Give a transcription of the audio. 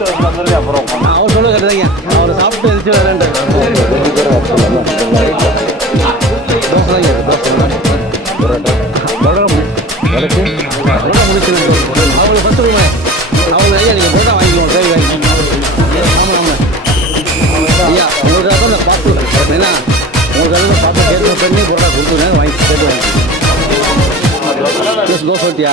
அவர் சொல்ல கட்டுறீங்க அவர் சாப்பிட்டு எதிர்த்து வரேன் அவங்களை ஃபஸ்ட்டு கொடுங்க அவங்க ஐயா நீங்கள் போட்டா வாங்கிக்கணும் சரி வாங்கி ஆமாம் ஆமாம் ஐயா உங்களுக்காக தான் பார்த்து ஏன்னா உங்களுக்காக தான் பார்த்து கேட்டு பண்ணி போட்டா கொடுத்துருங்க வாங்கி கேட்டு வாங்கி தோசை ஊட்டியா